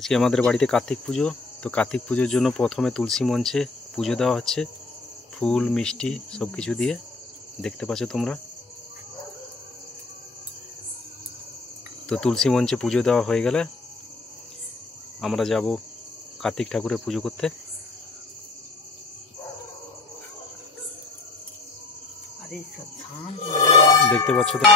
আজকে আমাদের বাড়িতে কার্তিক পুজো। তো কার্তিক পুজোর জন্য প্রথমে তুলসী মঞ্চে পুজো দেওয়া হচ্ছে, ফুল মিষ্টি সব কিছু দিয়ে। দেখতে পাচ্ছ তোমরা। তো তুলসী মঞ্চে পুজো দেওয়া হয়ে গেলে আমরা যাব কার্তিক ঠাকুরের পুজো করতে। দেখতে পাচ্ছ তো।